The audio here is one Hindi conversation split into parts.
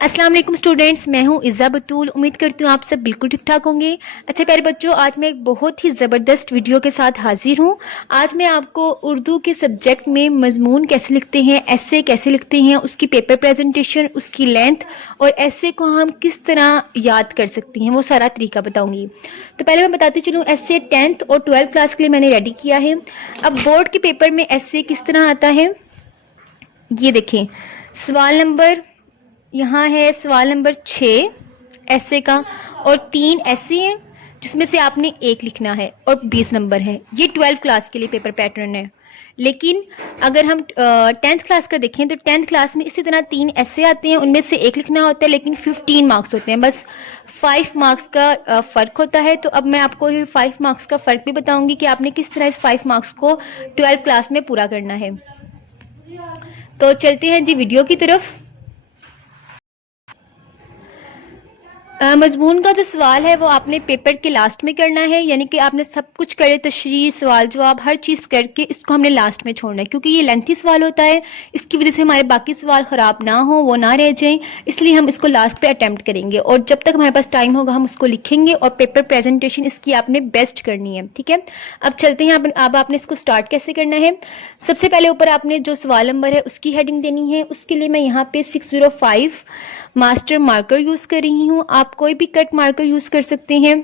अस्सलाम वालेकुम स्टूडेंट्स, मैं हूं इज़्ज़ा बतूल। उम्मीद करती हूँ आप सब बिल्कुल ठीक ठाक होंगे। अच्छा प्यारे बच्चों, आज मैं एक बहुत ही ज़बरदस्त वीडियो के साथ हाजिर हूं। आज मैं आपको उर्दू के सब्जेक्ट में मजमून कैसे लिखते हैं, एसे कैसे लिखते हैं, उसकी पेपर प्रेजेंटेशन, उसकी लेंथ और एसे को हम किस तरह याद कर सकते हैं, वो सारा तरीका बताऊँगी। तो पहले मैं बताती चलूँ, एसे 10th और 12th क्लास के लिए मैंने रेडी किया है। अब बोर्ड के पेपर में एसे किस तरह आता है, ये देखें। सवाल नंबर यहाँ है, सवाल नंबर 6 ऐसे का, और 3 ऐसे हैं जिसमें से आपने एक लिखना है और 20 नंबर है। ये 12th क्लास के लिए पेपर पैटर्न है। लेकिन अगर हम 10th क्लास का देखें तो 10th क्लास में इसी तरह 3 ऐसे आते हैं, उनमें से एक लिखना होता है, लेकिन 15 मार्क्स होते हैं, बस 5 मार्क्स का फ़र्क होता है। तो अब मैं आपको ये 5 मार्क्स का फ़र्क भी बताऊंगी कि आपने किस तरह इस 5 मार्क्स को 12th क्लास में पूरा करना है। तो चलते हैं जी वीडियो की तरफ। मजमून का जो सवाल है वो आपने पेपर के लास्ट में करना है, यानी कि आपने सब कुछ करे, तशरीह, सवाल जवाब, हर चीज़ करके इसको हमने लास्ट में छोड़ना है, क्योंकि ये लेंथी सवाल होता है। इसकी वजह से हमारे बाकी सवाल ख़राब ना हो, वो ना रह जाएं, इसलिए हम इसको लास्ट पे अटैम्प्ट करेंगे और जब तक हमारे पास टाइम होगा हम उसको लिखेंगे और पेपर प्रेजेंटेशन इसकी आपने बेस्ट करनी है। ठीक है, अब चलते हैं। अब आपने इसको स्टार्ट कैसे करना है। सबसे पहले ऊपर आपने जो सवाल नंबर है उसकी हेडिंग देनी है। उसके लिए मैं यहाँ पे 605 मास्टर मार्कर यूज़ कर रही हूँ। आप कोई भी कट मार्कर यूज़ कर सकते हैं,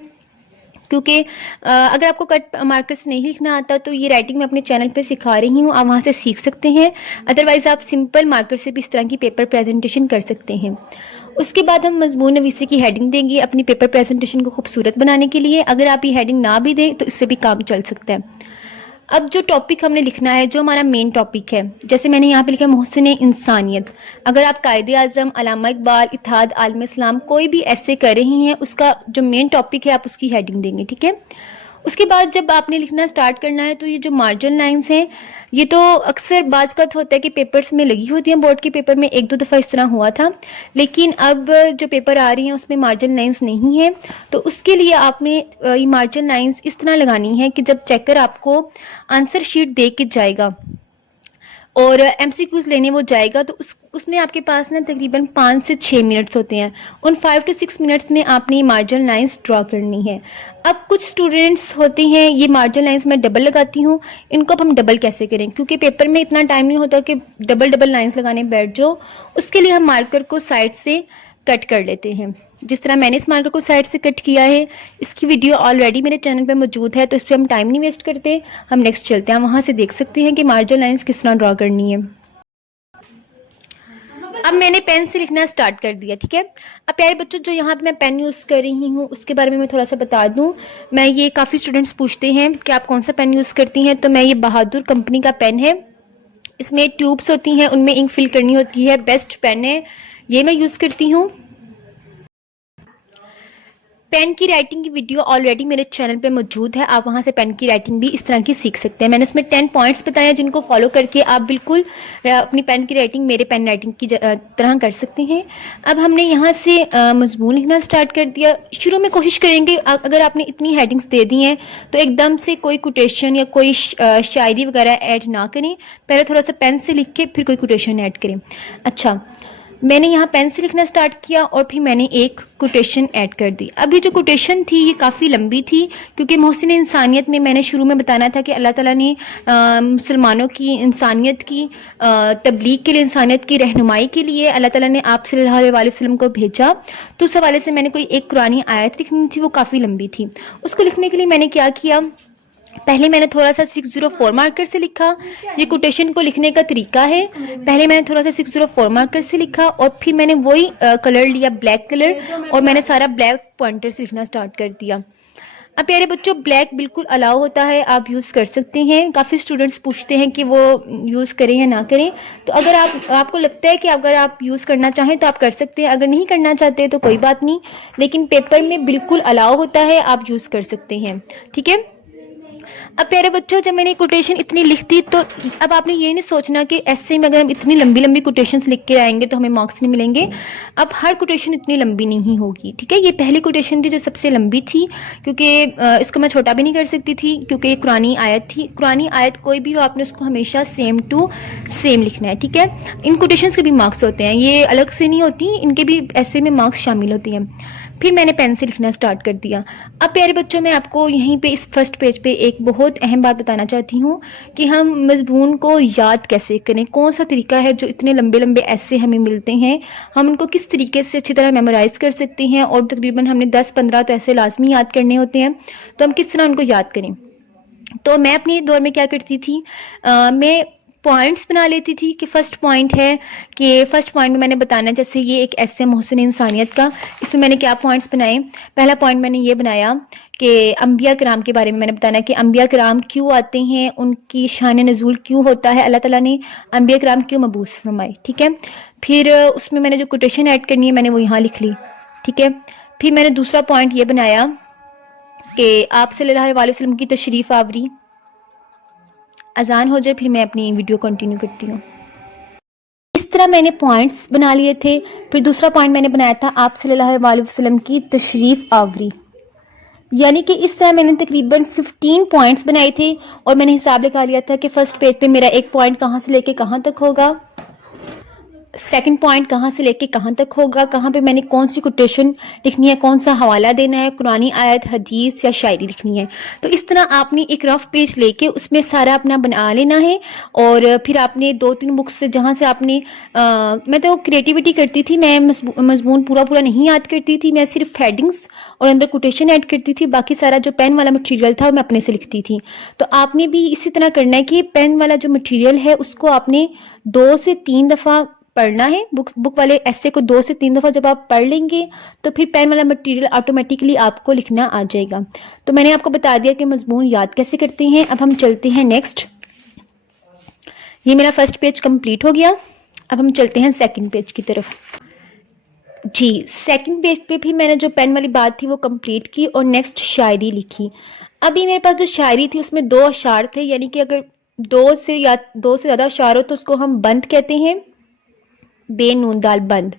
क्योंकि अगर आपको कट मार्कर से नहीं लिखना आता तो ये राइटिंग मैं अपने चैनल पे सिखा रही हूँ, आप वहाँ से सीख सकते हैं। अदरवाइज़ आप सिंपल मार्कर से भी इस तरह की पेपर प्रेजेंटेशन कर सकते हैं। उसके बाद हम मजमून नवीसी की हेडिंग देंगे अपनी पेपर प्रेजेंटेशन को खूबसूरत बनाने के लिए। अगर आप ये हेडिंग ना भी दें तो इससे भी काम चल सकता है। अब जो टॉपिक हमने लिखना है, जो हमारा मेन टॉपिक है, जैसे मैंने यहाँ पे लिखा मोहसिन इंसानियत। अगर आप कायदे आज़म, अल्लामा इकबाल, इत्तेहाद आलम इस्लाम कोई भी ऐसे कर रही हैं, उसका जो मेन टॉपिक है आप उसकी हेडिंग देंगे। ठीक है, उसके बाद जब आपने लिखना स्टार्ट करना है तो ये जो मार्जिन लाइंस हैं, ये तो अक्सर बाज़ का होता है कि पेपर्स में लगी होती हैं, बोर्ड के पेपर में एक दो दफ़ा इस तरह हुआ था, लेकिन अब जो पेपर आ रही हैं उसमें मार्जिन लाइंस नहीं है। तो उसके लिए आपने ये मार्जिन लाइंस इस तरह लगानी है कि जब चेकर आपको आंसर शीट दे के जाएगा और एमसीक्यूज लेने वो जाएगा तो उसमें आपके पास ना तकरीबन 5 से 6 मिनट्स होते हैं। उन 5 to 6 मिनट्स में आपने मार्जिन लाइंस ड्रॉ करनी है। अब कुछ स्टूडेंट्स होते हैं, ये मार्जिन लाइंस मैं डबल लगाती हूँ, इनको अब हम डबल कैसे करें, क्योंकि पेपर में इतना टाइम नहीं होता कि डबल डबल लाइंस लगाने बैठ जाओ। उसके लिए हम मार्कर को साइड से कट कर लेते हैं, जिस तरह मैंने इस मार्कर को साइड से कट किया है। इसकी वीडियो ऑलरेडी मेरे चैनल पे मौजूद है, तो इस पर हम टाइम नहीं वेस्ट करते, हम नेक्स्ट चलते हैं। वहाँ से देख सकते हैं कि मार्जिन लाइंस किस तरह ड्रॉ करनी है। अब मैंने पेन से लिखना स्टार्ट कर दिया। ठीक है, अब प्यारे बच्चों, जो यहाँ पे मैं पेन यूज़ कर रही हूँ उसके बारे में मैं थोड़ा सा बता दूँ। मैं ये काफ़ी स्टूडेंट्स पूछते हैं कि आप कौन सा पेन यूज़ करती हैं, तो मैं ये बहादुर कंपनी का पेन है। इसमें ट्यूब्स होती हैं, उनमें इंक फिल करनी होती है, बेस्ट पेन है, ये मैं यूज़ करती हूँ। पेन की राइटिंग की वीडियो ऑलरेडी मेरे चैनल पे मौजूद है, आप वहाँ से पेन की राइटिंग भी इस तरह की सीख सकते हैं। मैंने उसमें 10 पॉइंट्स बताए हैं जिनको फॉलो करके आप बिल्कुल अपनी पेन की राइटिंग मेरे पेन राइटिंग की तरह कर सकते हैं। अब हमने यहाँ से मजमून लिखना स्टार्ट कर दिया। शुरू में कोशिश करेंगे, अगर आपने इतनी हेडिंग्स दे दी हैं तो एकदम से कोई कोटेशन या कोई शायरी वगैरह ऐड ना करें, पहले थोड़ा सा पेन से लिख के फिर कोई कोटेशन ऐड करें। अच्छा, मैंने यहाँ पेन से लिखना स्टार्ट किया और फिर मैंने एक कोटेशन ऐड कर दी। अब ये जो कोटेशन थी ये काफ़ी लंबी थी, क्योंकि मोहसिन इंसानियत में मैंने शुरू में बताना था कि अल्लाह ताला ने मुसलमानों की इंसानियत की तबलीग के लिए, इंसानियत की रहनुमाई के लिए अल्लाह ताला ने आप सल्लल्लाहु अलैहि वसल्लम को भेजा। तो उस हवाले से मैंने कोई एक कुरानी आयत लिखनी थी, वो काफ़ी लंबी थी। उसको लिखने के लिए मैंने क्या किया, पहले मैंने थोड़ा सा 604 मार्कर से लिखा। ये कोटेशन को लिखने का तरीका है, पहले मैंने थोड़ा सा 604 मार्कर से लिखा और फिर मैंने वही कलर लिया, ब्लैक कलर, और मैंने सारा ब्लैक पॉइंटर से लिखना स्टार्ट कर दिया। अब प्यारे बच्चों, ब्लैक बिल्कुल अलाउ होता है, आप यूज़ कर सकते हैं। काफ़ी स्टूडेंट्स पूछते हैं कि वो यूज़ करें या ना करें, तो अगर आपको लगता है कि अगर आप यूज़ करना चाहें तो आप कर सकते हैं, अगर नहीं करना चाहते तो कोई बात नहीं, लेकिन पेपर में बिल्कुल अलाउ होता है, आप यूज़ कर सकते हैं। ठीक है, अब प्यारे बच्चों, जब मैंने कोटेशन इतनी लिख दी तो अब आपने ये नहीं सोचना कि ऐसे में अगर हम इतनी लंबी लंबी कोटेशंस लिख के आएंगे तो हमें मार्क्स नहीं मिलेंगे। अब हर कोटेशन इतनी लंबी नहीं होगी, ठीक है। ये पहली कोटेशन थी जो सबसे लंबी थी, क्योंकि इसको मैं छोटा भी नहीं कर सकती थी, क्योंकि ये कुरानी आयत थी। कुरानी आयत कोई भी हो, आपने उसको हमेशा सेम टू सेम लिखना है, ठीक है। इन कोटेशंस के भी मार्क्स होते हैं, ये अलग से नहीं होती, इनके भी ऐसे में मार्क्स शामिल होती हैं। फिर मैंने पेन से लिखना स्टार्ट कर दिया। अब प्यारे बच्चों, मैं आपको यहीं पे इस फर्स्ट पेज पे एक बहुत अहम बात बताना चाहती हूँ कि हम मज़मून को याद कैसे करें, कौन सा तरीका है जो इतने लंबे लंबे ऐसे हमें मिलते हैं, हम उनको किस तरीके से अच्छी तरह मेमोराइज़ कर सकते हैं। और तकरीबन हमने 10-15 तो ऐसे लाजमी याद करने होते हैं, तो हम किस तरह उनको याद करें। तो मैं अपने दौर में क्या करती थी, मैं पॉइंट्स बना लेती थी कि फ़र्स्ट पॉइंट है कि फ़र्स्ट पॉइंट में मैंने बताना, जैसे ये एक ऐसे मोहसिन इंसानियत का, इसमें मैंने क्या पॉइंट्स बनाए। पहला पॉइंट मैंने ये बनाया कि अम्बिया कराम के बारे में मैंने बताना कि अम्बिया कराम क्यों आते हैं, उनकी शान नज़ूल क्यों होता है, अल्लाह ताला ने अम्बिया कराम क्यों मबूस फरमाए, ठीक है। फिर उसमें मैंने जो कोटेशन ऐड करनी है मैंने वो यहाँ लिख ली, ठीक है। फिर मैंने दूसरा पॉइंट ये बनाया कि आप सल्लल्लाहु अलैहि वसल्लम की तशरीफ़ आवरी। अजान हो जाए फिर मैं अपनी वीडियो कंटिन्यू करती हूँ। इस तरह मैंने पॉइंट्स बना लिए थे। फिर दूसरा पॉइंट मैंने बनाया था आप सल्लल्लाहु अलैहि वसल्लम की तशरीफ़ आवरी, यानी कि इस तरह मैंने तकरीबन 15 पॉइंट्स बनाए थे और मैंने हिसाब लगा लिया था कि फर्स्ट पेज पे मेरा एक पॉइंट कहाँ से लेके कहाँ तक होगा, सेकंड पॉइंट कहाँ से लेके कहाँ तक होगा, कहाँ पे मैंने कौन सी कोटेशन लिखनी है, कौन सा हवाला देना है, कुरानी आयत, हदीस या शायरी लिखनी है। तो इस तरह आपने एक रफ पेज लेके उसमें सारा अपना बना लेना है। और फिर आपने 2-3 बुक्स से जहाँ से आपने मैं तो क्रिएटिविटी करती थी, मैं मजमून पूरा पूरा नहीं याद करती थी, मैं सिर्फ हेडिंग्स और अंदर कोटेशन ऐड करती थी, बाकी सारा जो पेन वाला मटेरियल था वो मैं अपने से लिखती थी। तो आपने भी इसी तरह करना है कि पेन वाला जो मटेरियल है उसको आपने 2 से 3 दफ़ा पढ़ना है। बुक वाले ऐसे को 2 से 3 दफ़ा जब आप पढ़ लेंगे तो फिर पेन वाला मटेरियल ऑटोमेटिकली आपको लिखना आ जाएगा। तो मैंने आपको बता दिया कि मजमून याद कैसे करते हैं। अब हम चलते हैं नेक्स्ट। ये मेरा फर्स्ट पेज कंप्लीट हो गया। अब हम चलते हैं सेकंड पेज की तरफ। जी, सेकंड पेज पे भी मैंने जो पेन वाली बात थी वो कंप्लीट की और नेक्स्ट शायरी लिखी। अभी मेरे पास जो शायरी थी उसमें 2 अशार थे, यानी कि अगर 2 से ज़्यादा अशार हो तो उसको हम बंद कहते हैं, बे नून दाल बंद,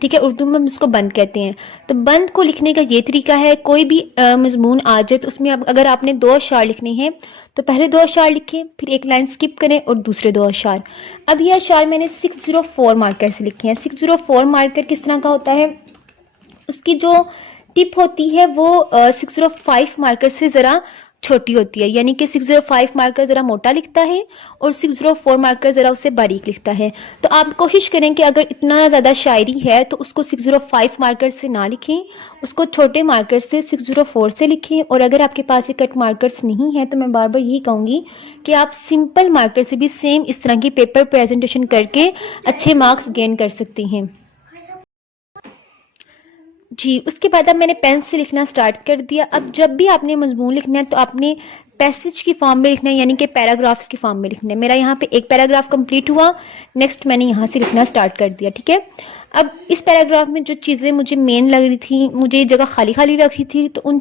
ठीक है। उर्दू में हम इसको बंद कहते हैं। तो बंद को लिखने का ये तरीका है, कोई भी मजमून आ जाए तो उसमें अगर आपने 2 अशार लिखने हैं तो पहले 2 अशार लिखें, फिर एक लाइन स्किप करें और दूसरे 2 अशार। अब ये अशार मैंने 604 मार्कर से लिखे हैं। 604 मार्कर किस तरह का होता है, उसकी जो टिप होती है वो 605 मार्कर से ज़रा छोटी होती है, यानी कि 605 मार्कर ज़रा मोटा लिखता है और 604 मार्कर ज़रा उसे बारीक लिखता है। तो आप कोशिश करें कि अगर इतना ज़्यादा शायरी है तो उसको 605 मार्कर से ना लिखें, उसको छोटे मार्कर से 604 से लिखें। और अगर आपके पास ये कट मार्कर्स नहीं है तो मैं बार बार यही कहूँगी कि आप सिंपल मार्कर से भी सेम इस तरह की पेपर प्रेजेंटेशन करके अच्छे मार्क्स गेन कर सकती हैं। जी, उसके बाद अब मैंने पेन से लिखना स्टार्ट कर दिया। अब जब भी आपने मजमून लिखना है तो आपने पैसेज की फॉर्म में लिखना है, यानी कि पैराग्राफ्स की फॉर्म में लिखना है। मेरा यहाँ पे एक पैराग्राफ कंप्लीट हुआ, नेक्स्ट मैंने यहाँ से लिखना स्टार्ट कर दिया, ठीक है। अब इस पैराग्राफ में जो चीज़ें मुझे मेन लग रही थी, मुझे जगह खाली खाली रखी थी, तो उन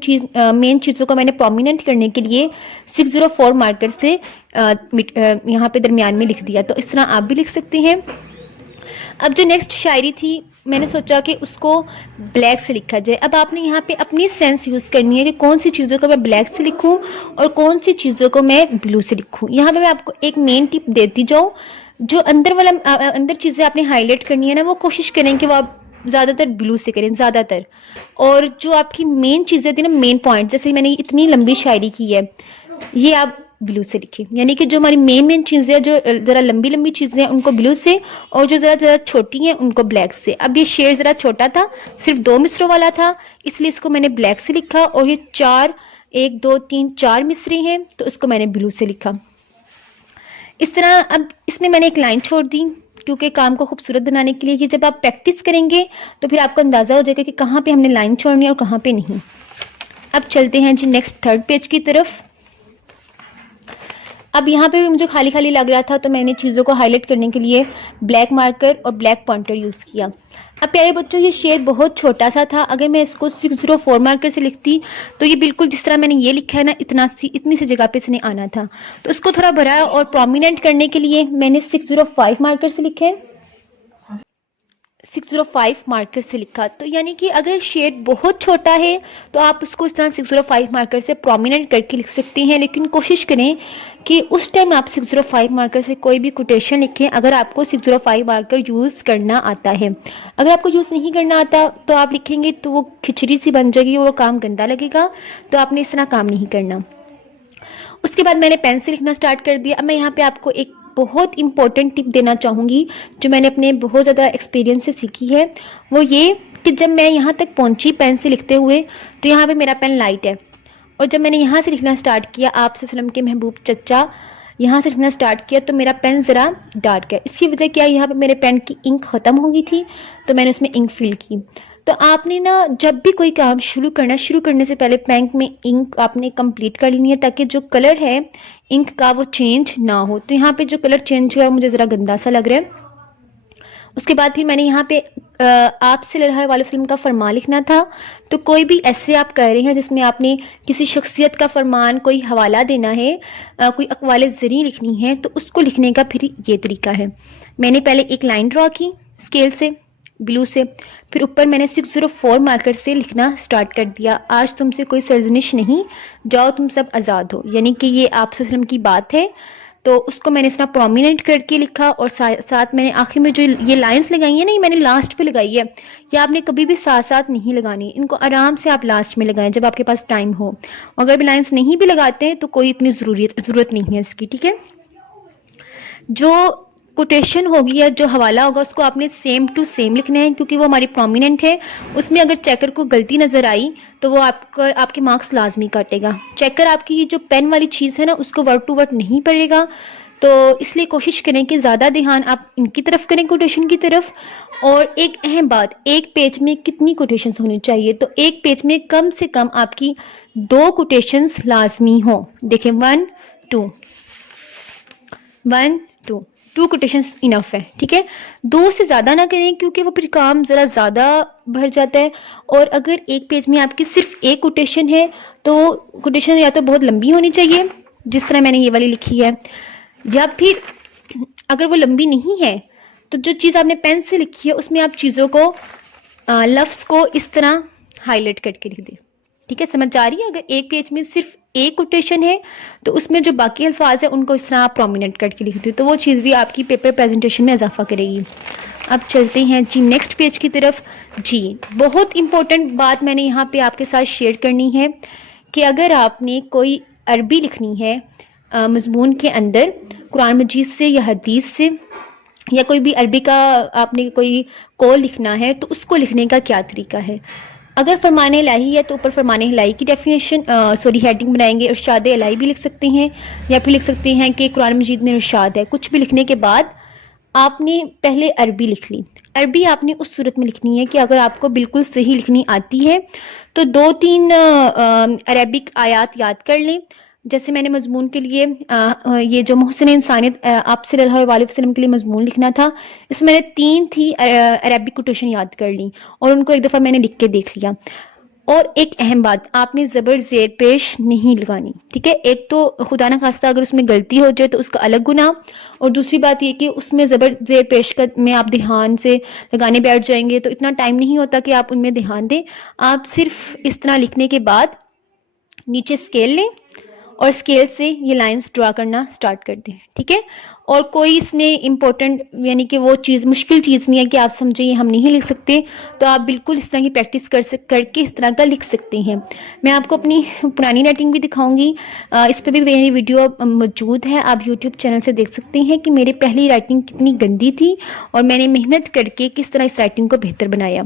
मेन चीज़ों को मैंने प्रोमिनेंट करने के लिए 604 मार्कर से यहाँ पे दरमियान में लिख दिया। तो इस तरह आप भी लिख सकते हैं। अब जो नेक्स्ट शायरी थी मैंने सोचा कि उसको ब्लैक से लिखा जाए। अब आपने यहाँ पे अपनी सेंस यूज़ करनी है कि कौन सी चीज़ों को मैं ब्लैक से लिखूँ और कौन सी चीज़ों को मैं ब्लू से लिखूँ। यहाँ पे मैं आपको एक मेन टिप देती जाऊँ, जो अंदर चीज़ें आपने हाईलाइट करनी है ना, वो कोशिश करें कि वो आप ज़्यादातर ब्लू से करें ज़्यादातर। और जो आपकी मेन चीज़ें होती है ना, मेन पॉइंट, जैसे मैंने इतनी लंबी शायरी की है, ये आप ब्लू से लिखें। यानी कि जो हमारी मेन चीज़ें, जो ज़रा लंबी लंबी चीज़ें हैं उनको ब्लू से, और जो ज़रा छोटी हैं उनको ब्लैक से। अब ये शेर ज़रा छोटा था, सिर्फ 2 मिसरों वाला था, इसलिए इसको मैंने ब्लैक से लिखा। और ये 1 2 3 4 मिसरे हैं तो उसको मैंने ब्लू से लिखा। इस तरह अब इसमें मैंने एक लाइन छोड़ दी क्योंकि काम को खूबसूरत बनाने के लिए कि जब आप प्रैक्टिस करेंगे तो फिर आपको अंदाज़ा हो जाएगा कि कहाँ पे हमने लाइन छोड़नी है और कहाँ पे नहीं। अब चलते हैं जी नेक्स्ट थर्ड पेज की तरफ। अब यहाँ पे भी मुझे खाली खाली लग रहा था, तो मैंने चीज़ों को हाईलाइट करने के लिए ब्लैक मार्कर और ब्लैक पॉइंटर यूज़ किया। अब प्यारे बच्चों, ये शेड बहुत छोटा सा था। अगर मैं इसको 604 मार्कर से लिखती तो ये बिल्कुल जिस तरह मैंने ये लिखा है ना, इतनी सी जगह पे इसने आना था। तो इसको थोड़ा भरा और प्रोमिनेंट करने के लिए मैंने 605 मार्कर से लिखे, 605 मार्कर से लिखा। तो यानी कि अगर शेड बहुत छोटा है तो आप उसको इस तरह 605 मार्कर से प्रोमिनेंट करके लिख सकते हैं, लेकिन कोशिश करें कि उस टाइम आप 605 मार्कर से कोई भी कोटेशन लिखें अगर आपको 605 मार्कर यूज़ करना आता है। अगर आपको यूज़ नहीं करना आता तो आप लिखेंगे तो वो खिचड़ी सी बन जाएगी और वो काम गंदा लगेगा, तो आपने इस तरह काम नहीं करना। उसके बाद मैंने पेन से लिखना स्टार्ट कर दिया। अब मैं यहाँ पे आपको एक बहुत इंपॉर्टेंट टिप देना चाहूँगी जो मैंने अपने बहुत ज़्यादा एक्सपीरियंस से सीखी है। वो ये कि जब मैं यहाँ तक पहुँची पेन से लिखते हुए तो यहाँ पे मेरा पेन लाइट है, और जब मैंने यहाँ से लिखना स्टार्ट किया, आप सल्लम के महबूब चचा यहाँ से लिखना स्टार्ट किया, तो मेरा पेन ज़रा डार्क है। इसकी वजह क्या है, यहाँ पे मेरे पेन की इंक ख़त्म हो गई थी तो मैंने उसमें इंक फिल की। तो आपने ना जब भी कोई काम शुरू करने से पहले पेन में इंक आपने कंप्लीट कर लेनी है, ताकि जो कलर है इंक का वो चेंज ना हो। तो यहाँ पे जो कलर चेंज हुआ मुझे ज़रा गंदा सा लग रहा है। उसके बाद फिर मैंने यहाँ पे आपसे लड़ाई वाली फिल्म का फरमान लिखना था। तो कोई भी ऐसे आप कह रहे हैं जिसमें आपने किसी शख्सियत का फरमान, कोई हवाला देना है, कोई अक़वाले ज़री लिखनी है, तो उसको लिखने का फिर ये तरीका है। मैंने पहले एक लाइन ड्रॉ की स्केल से, ब्लू से, फिर ऊपर मैंने 604 मार्कर से लिखना स्टार्ट कर दिया। आज तुमसे कोई सरजनिश नहीं, जाओ तुम सब आज़ाद हो, यानी कि ये आप सल्लम की बात है। तो उसको मैंने इस तरह प्रोमिनेंट करके लिखा, और साथ मैंने आखिर में जो ये लाइंस लगाई है ना, ये मैंने लास्ट पे लगाई है। या आपने कभी भी साथ साथ नहीं लगानी, इनको आराम से आप लास्ट में लगाएं जब आपके पास टाइम हो। अगर भी लाइंस नहीं भी लगाते हैं तो कोई इतनी ज़रूरत नहीं है इसकी, ठीक है। जो कोटेशन होगी या जो हवाला होगा उसको आपने सेम टू सेम लिखना है, क्योंकि वो हमारी प्रोमिनेंट है। उसमें अगर चेकर को गलती नज़र आई तो वो आपके मार्क्स लाजमी काटेगा। चेकर आपकी जो पेन वाली चीज़ है ना, उसको वर्ड टू वर्ड नहीं पड़ेगा। तो इसलिए कोशिश करें कि ज़्यादा ध्यान आप इनकी तरफ करें, कोटेशन की तरफ। और एक अहम बात, एक पेज में कितनी कोटेशंस होनी चाहिए, तो एक पेज में कम से कम आपकी 2 कोटेशंस लाजमी हो। देखें 1 2 2 कोटेशंस इनफ है, ठीक है। 2 से ज़्यादा ना करें, क्योंकि वो फिर काम ज़रा ज़्यादा भर जाता है। और अगर एक पेज में आपकी सिर्फ एक कोटेशन है तो कोटेशन या तो बहुत लंबी होनी चाहिए, जिस तरह मैंने ये वाली लिखी है, या फिर अगर वो लंबी नहीं है तो जो चीज़ आपने पेन से लिखी है उसमें आप चीज़ों को, लफ्ज़ को इस तरह हाईलाइट करके लिख दें, ठीक है। समझ आ रही है। अगर एक पेज में सिर्फ एक कोटेशन है तो उसमें जो बाकी अल्फाज है उनको इस तरह आप प्रोमिनेंट करके लिख दें, तो वो चीज़ भी आपकी पेपर प्रेजेंटेशन में इजाफा करेगी। अब चलते हैं जी नेक्स्ट पेज की तरफ। जी बहुत इंपॉर्टेंट बात मैंने यहाँ पे आपके साथ शेयर करनी है कि अगर आपने कोई अरबी लिखनी है मज़मून के अंदर, कुरान मजीद से या हदीस से, या कोई भी अरबी का आपने कोई कौल लिखना है, तो उसको लिखने का क्या तरीका है। अगर फरमाने इलाही है तो ऊपर फरमाने इलाही की डेफिनेशन हेडिंग बनाएंगे, इरशाद इलाही भी लिख सकते हैं, या फिर लिख सकते हैं कि कुरान मजीद में इरशाद है। कुछ भी लिखने के बाद आपने पहले अरबी लिख ली। अरबी आपने उस सूरत में लिखनी है कि अगर आपको बिल्कुल सही लिखनी आती है तो 2-3 अरबिक आयात याद कर लें। जैसे मैंने मजमून के लिए ये जो मोहसिन इंसानियत आप सल्लल्लाहु अलैहि वसल्लम के लिए मजमून लिखना था, इसमें मैंने 3 थी अरबिक कोटेशन याद कर ली और उनको एक दफ़ा मैंने लिख के देख लिया। और एक अहम बात, आपने ज़बर ज़ेर पेश नहीं लगानी, ठीक है। एक तो खुदा न खास्ता अगर उसमें गलती हो जाए तो उसका अलग गुनाह, और दूसरी बात ये कि उसमें ज़बर ज़ेर पेश का में आप ध्यान से लगाने बैठ जाएंगे तो इतना टाइम नहीं होता कि आप उनमें ध्यान दें। आप सिर्फ इस तरह लिखने के बाद नीचे स्केल लें और स्केल से ये लाइंस ड्रा करना स्टार्ट कर दें, ठीक है। और कोई इसमें इम्पोर्टेंट यानी कि वो चीज़ मुश्किल चीज़ नहीं है कि आप समझें ये हम नहीं लिख सकते, तो आप बिल्कुल इस तरह की प्रैक्टिस करके इस तरह का लिख सकते हैं। मैं आपको अपनी पुरानी राइटिंग भी दिखाऊंगी, इस पर भी मेरी वीडियो मौजूद है, आप यूट्यूब चैनल से देख सकते हैं कि मेरी पहली राइटिंग कितनी गंदी थी और मैंने मेहनत करके किस तरह इस राइटिंग को बेहतर बनाया।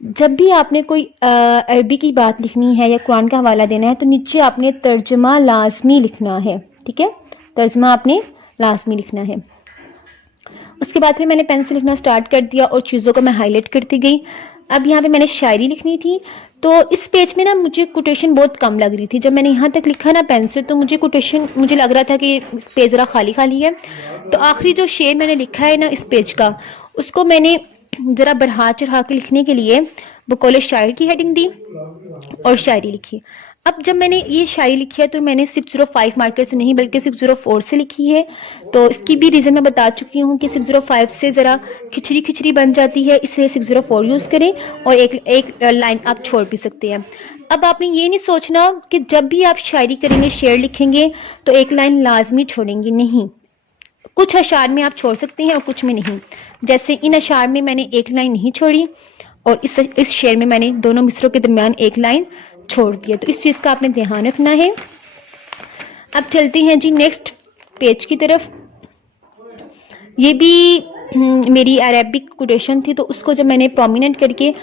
जब भी आपने कोई अरबी की बात लिखनी है या कुरान का हवाला देना है तो नीचे आपने तर्जमा लाजमी लिखना है, ठीक है। तर्जमा आपने लाजमी लिखना है। उसके बाद फिर मैंने पेन से लिखना स्टार्ट कर दिया और चीज़ों को मैं हाईलाइट करती गई। अब यहाँ पे मैंने शायरी लिखनी थी, तो इस पेज में ना मुझे कोटेशन बहुत कम लग रही थी। जब मैंने यहाँ तक लिखा ना पेन से, तो मुझे लग रहा था कि पेज ज़रा खाली खाली है। तो आखिरी जो शेर मैंने लिखा है ना इस पेज का, उसको मैंने ज़रा बढ़ा चढ़ा के लिखने के लिए बकौल शायर की हेडिंग दी और शायरी लिखी। अब जब मैंने ये शायरी लिखी है तो मैंने 605 मार्कर से नहीं बल्कि 604 से लिखी है। तो इसकी भी रीज़न मैं बता चुकी हूँ कि 605 से ज़रा खिचड़ी खिचड़ी बन जाती है, इसलिए 604 यूज़ करें और एक लाइन आप छोड़ भी सकते हैं। अब आपने ये नहीं सोचना कि जब भी आप शायरी करेंगे, शेर लिखेंगे तो एक लाइन लाजमी छोड़ेंगे, नहीं। कुछ अशार में आप छोड़ सकते हैं और कुछ में नहीं। जैसे इन अशार में मैंने एक लाइन नहीं छोड़ी और इस शेर में मैंने दोनों मिसरों के दरमियान एक लाइन छोड़ दिया। तो इस चीज़ का आपने ध्यान रखना है। अब चलते हैं जी नेक्स्ट पेज की तरफ। ये भी मेरी अरेबिक कोटेशन थी, तो उसको जब मैंने प्रोमिनेंट करके,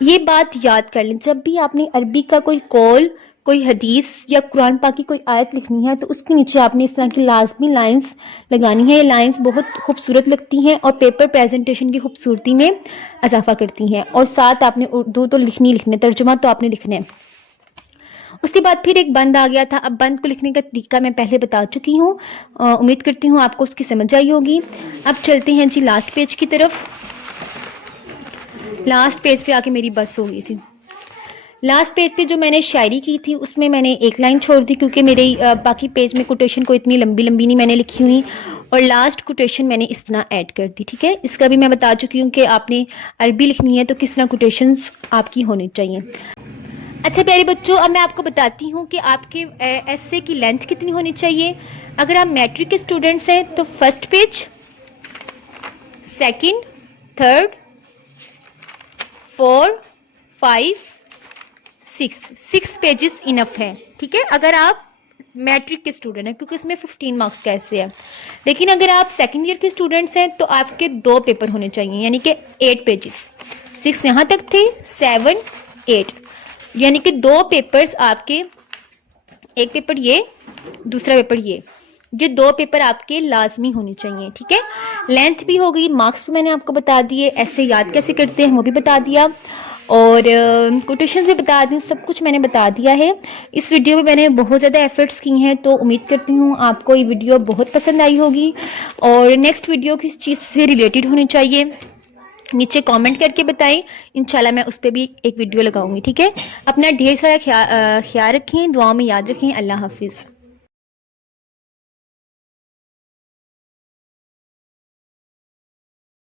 ये बात याद कर लें, जब भी आपने अरबी का कोई कौल, कोई हदीस या कुरान पाक की कोई आयत लिखनी है तो उसके नीचे आपने इस तरह की लाजमी लाइंस लगानी है। ये लाइंस बहुत खूबसूरत लगती हैं और पेपर प्रेजेंटेशन की खूबसूरती में इजाफा करती हैं। और साथ आपने उर्दू तो लिखनी तर्जुमा तो आपने लिखना है। उसके बाद फिर एक बंद आ गया था। अब बंद को लिखने का तरीका मैं पहले बता चुकी हूँ, उम्मीद करती हूँ आपको उसकी समझ आई होगी। अब चलते हैं जी लास्ट पेज की तरफ। लास्ट पेज पे आके मेरी बस हो गई थी। लास्ट पेज पे जो मैंने शायरी की थी उसमें मैंने एक लाइन छोड़ दी, क्योंकि मेरे बाकी पेज में कोटेशन को इतनी लंबी लंबी नहीं मैंने लिखी हुई, और लास्ट कोटेशन मैंने इस तरह ऐड कर दी। ठीक है, इसका भी मैं बता चुकी हूँ कि आपने अरबी लिखनी है तो किस तरह कोटेशंस आपकी होनी चाहिए। अच्छा प्यारे बच्चों, अब मैं आपको बताती हूँ कि आपके एस्से की लेंथ कितनी होनी चाहिए। अगर आप मैट्रिक के स्टूडेंट्स हैं तो first page, second, third, 4, 5, 6 pages enough हैं। ठीक है, अगर आप मैट्रिक के स्टूडेंट हैं, क्योंकि इसमें 15 मार्क्स का ऐसे है। लेकिन अगर आप सेकंड ईयर के स्टूडेंट्स हैं तो आपके 2 पेपर होने चाहिए, यानी कि 8 पेजेस। 6 यहाँ तक थे, 7, 8, यानी कि 2 पेपर्स आपके, एक पेपर ये, दूसरा पेपर ये 2 पेपर आपके लाजमी होने चाहिए। ठीक है, लेंथ भी हो गई, मार्क्स भी मैंने आपको बता दिए, ऐसे याद कैसे करते हैं वो भी बता दिया, और कोटेशन भी बता दी, सब कुछ मैंने बता दिया है। इस वीडियो में मैंने बहुत ज़्यादा एफर्ट्स की हैं, तो उम्मीद करती हूँ आपको ये वीडियो बहुत पसंद आई होगी। और नेक्स्ट वीडियो किस चीज़ से रिलेटेड होनी चाहिए नीचे कमेंट करके बताएं, इंशाल्लाह मैं उस पर भी एक वीडियो लगाऊंगी। ठीक है, अपना ढेर सारा ख्याल रखें, दुआओं में याद रखें। अल्लाह हाफिज़।